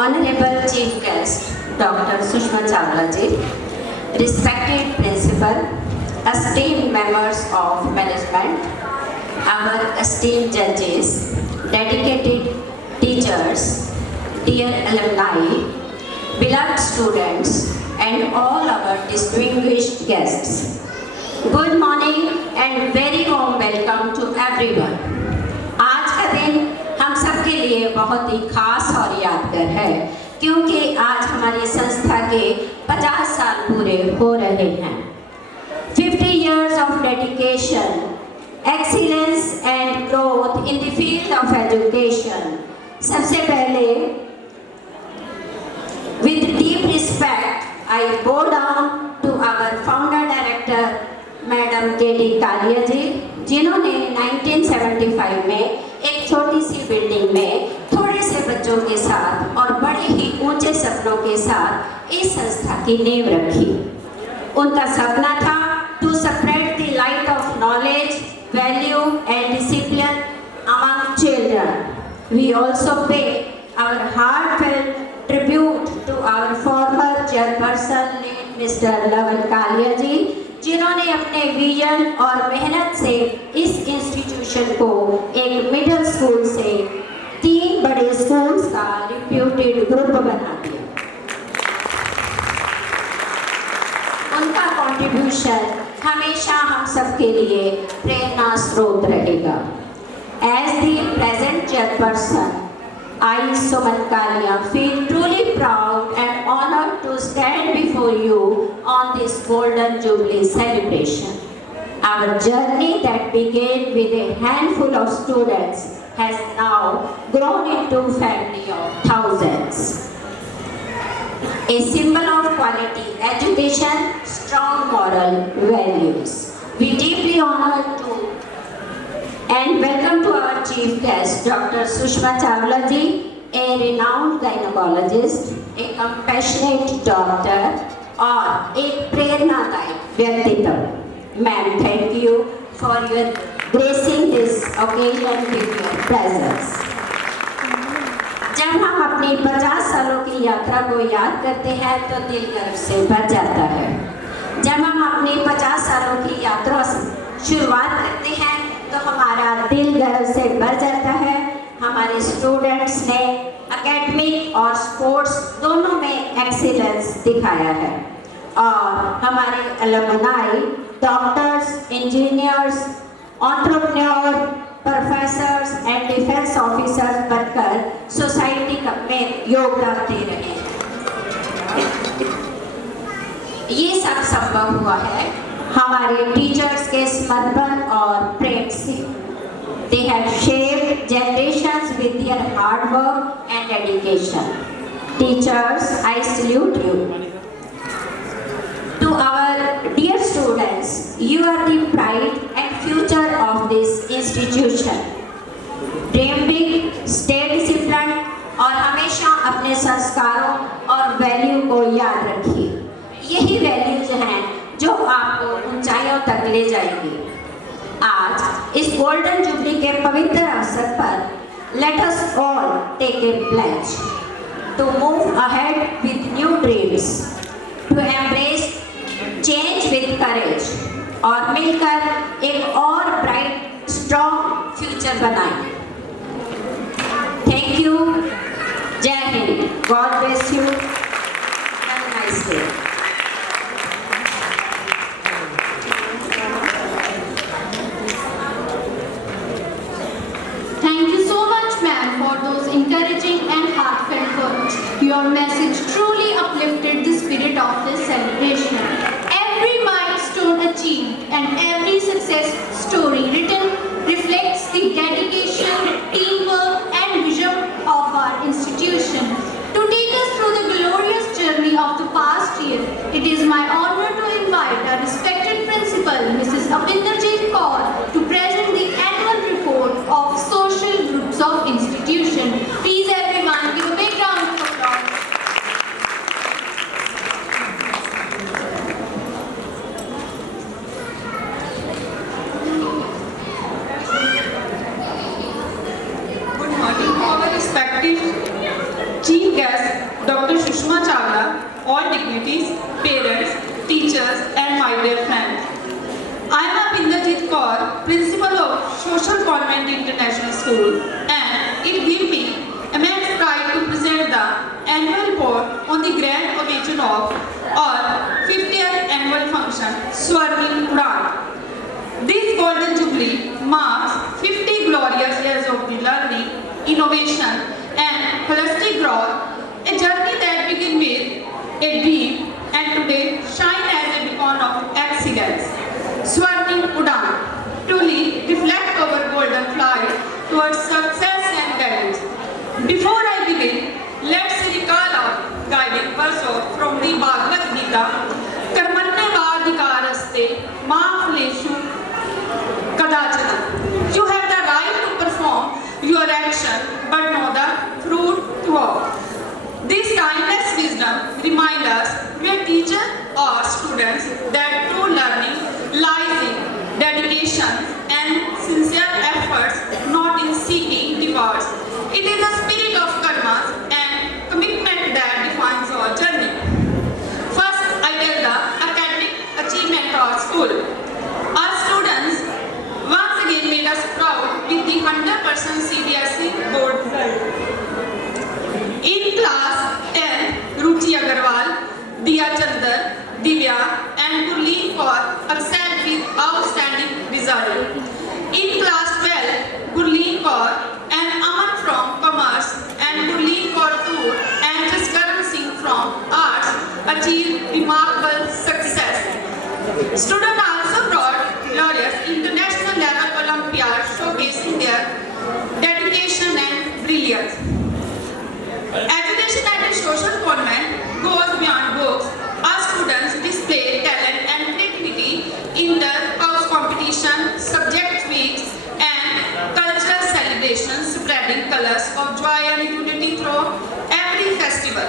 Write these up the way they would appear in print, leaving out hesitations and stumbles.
Honorable Chief Guest, Dr. Sushma Chawla ji, respected Principal, esteemed members of management, our esteemed judges, dedicated teachers, dear alumni, beloved students, and all our distinguished guests. Good morning and very warm welcome to everyone. आज का दिन हम सबके लिए बहुत ही खास और यादगार है क्योंकि आज हमारी संस्था के 50 साल पूरे हो रहे हैं। 50 years of dedication, excellence and growth in the field of education. सबसे पहले with deep respect, I bow down to our founder director, madam K D. Kalia ji, जिन्होंने 1975 में एक छोटी सी बिल्डिंग में थोड़े से बच्चों के साथ और बड़े ही ऊंचे सपनों के साथ इस संस्था की नींव रखी। उनका सपना था to spread the light of knowledge, value and discipline among children. We also pay our heartfelt tribute to our former chairperson, Mr. Laval Kalia ji, जिन्होंने अपने विजन और मेहनत से इस इंस्टीट्यूशन को एक मिडिल स्कूल से 3 बड़े स्कूल्स का रिप्यूटेड ग्रुप बना दिया। उनका कंट्रीब्यूशन हमेशा हम सबके लिए प्रेरणा स्रोत रहेगा। As the present chairperson, I, Suman Kalia, feel truly proud and honored to stand before you on this Golden Jubilee celebration. Our journey that began with a handful of students has now grown into a family of thousands. A symbol of quality education, strong moral values. We deeply honor to and welcome to our chief guest, Dr. Sushma Chawla ji, a renowned gynecologist, a compassionate doctor, और एक प्रेरणादायक व्यक्तित्व। Ma'am, thank you for your gracing this occasion with your presence. जब हम अपनी 50 सालों की यात्रा को याद करते हैं तो दिल गर्व से भर जाता है। जब हम अपनी 50 सालों की यात्रा शुरुआत करते हैं तो हमारा दिल गर्व से भर जाता है। हमारे स्टूडेंट्स ने एकेडमिक और स्पोर्ट्स दोनों में एक्सीलेंस दिखाया है और हमारे alumni doctors, engineers, entrepreneur, professors and defence officers बनकर सोसाइटी में योगदान दे रहे हैं। ये सब संभव हुआ है हमारे टीचर्स के समर्पण और प्रेम से। They have shaped generations with their hard work and dedication. Teachers, I salute you. To our dear students, you are the pride and future of this institution. Dream big, stay disciplined और हमेशा अपने संस्कारों और value को याद रखिए। यही values हैं जो आपको ऊंचाइयों तक ले जाएगी। आज इस गोल्डन जुबली के पवित्र अवसर पर let us all take a pledge to move ahead with new dreams, to embrace change with courage और मिलकर एक और ब्राइट स्ट्रॉन्ग फ्यूचर बनाएं। Thank you. जय Hind. God bless you. Have a nice day. Encouraging and heartfelt words. Your message truly uplifted the spirit of this celebration. Every milestone achieved and every success story written reflects the dedication, teamwork and vision of our institution. To take us through the glorious journey of the past year, it is my honor to invite our respected principal, Mrs. Apinderjit Kaur, to present the annual report of social groups of institution. Please everyone give a big round of applause. Good morning, our respected Chief guest, Dr. Sushma Chawla, all dignitaries, parents, teachers, and my dear friends. I am Apinderjit Kaur, Principal of Social Convent International School, and it gives me immense pride to present the annual report on the grand occasion of our 50th annual function, Swarnim Udan. This golden jubilee marks 50 glorious years of learning, innovation, and holistic growth, a journey that began with a dream and today shine as a beacon of excellence. Swarnim Udan truly reflect our golden flight towards success and values. Before I begin, let's recall our guiding verse from the Bhagavad Gita. Karmanne vadikaraste ma phaleshu kadachana. You have the right to perform your action, but not the fruit to all. This timeless wisdom reminds us, we teachers or students, that true learning lies in dedication and sincere efforts, not in seeking rewards. It is the spirit of karma and commitment that defines our journey. First, I tell the academic achievement of our school. Our students once again made us proud with the 100% CBSE board result. In class 10, Ruchi Agarwal, Diya Chandar, Divya and Gurleen Kaur excelled with outstanding result. In class 12, Gurleen Kaur and Aman from Commerce and Gurleen Kaur Toor and Jaskaran Singh from Arts achieved remarkable success. Students also brought glorious international level Olympiad showcasing their dedication and brilliance. Education at a social convent goes beyond books. Our students display talent and creativity in the house competition, subject weeks, and cultural celebrations, spreading colors of joy and unity through every festival.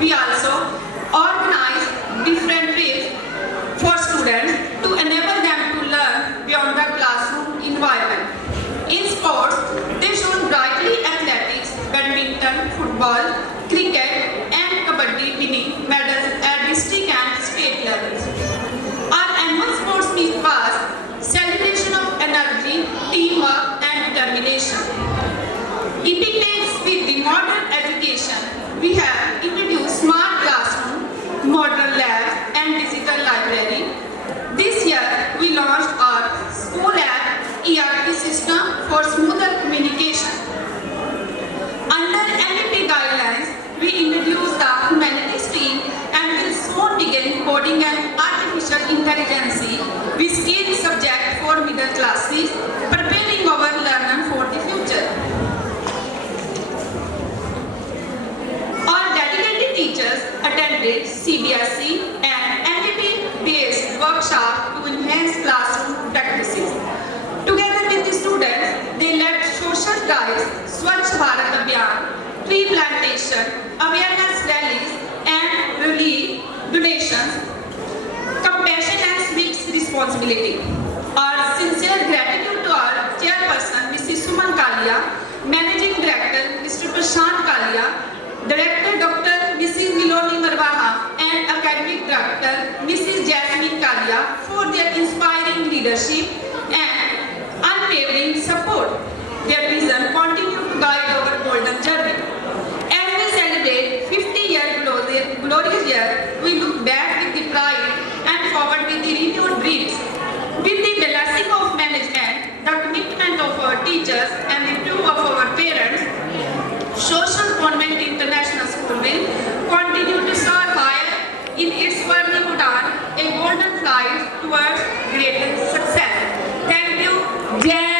We also organize different trips for students to enable them to learn beyond the classroom environment. In sports, they shone brightly athletics, badminton, football, cricket, and kabaddi, winning medals at district and state levels. Our annual sports meet was celebration of energy, teamwork, and determination. Keeping pace with the modern education, we have introduced smart classroom, modern labs, and digital library. This year, we launched our school app ERP system for smoother communication. Under NEP guidelines, we introduced the humanities stream and will soon begin coding and artificial intelligence with skill subject for middle classes, preparing our learners for the future. Our dedicated teachers attended CBSE and NEP-based workshop to enhance classroom practices. Together with the students, they led social drives, Swachh Bharat Abhiyan, tree plantation, awareness rallies, and relief donations, compassion and civic responsibility. Our sincere gratitude to our chairperson, Mrs. Suman Kalia, managing director, Mr. Prashant Kalia, director, Dr. Mrs. Miloni Marwaha, and academic director, Mrs. Jasmine Kalia, for their inspiring leadership and unwavering support. Their vision continue to guide our golden journey. As we celebrate 50-year glorious year, we look back with the pride and forward with the renewed dreams. With the blessing of management, the commitment of our teachers, and the view of our parents, Social Convent International School will continue to soar higher in its Swarnim Udan, a golden flight towards greater success. Thank you. Jai